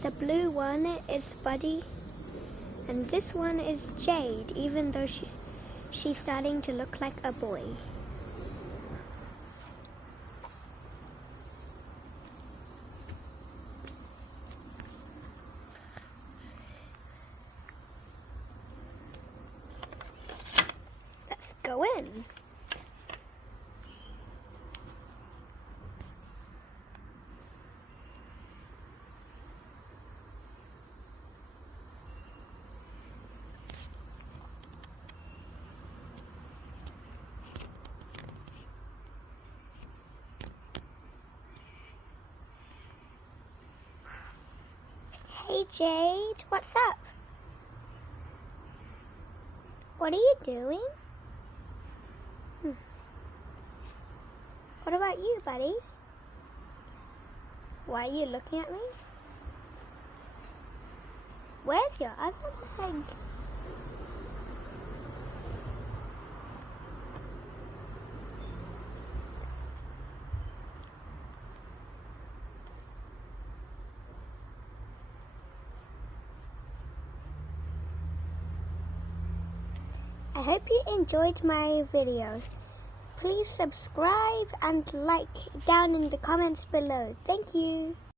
The blue one is Budgie, and this one is Jade, even though she's starting to look like a boy. Let's go in. Hey Jade, what's up? What are you doing? What about you, buddy? Why are you looking at me? Where's your other leg? I hope you enjoyed my videos. Please subscribe and like down in the comments below. Thank you.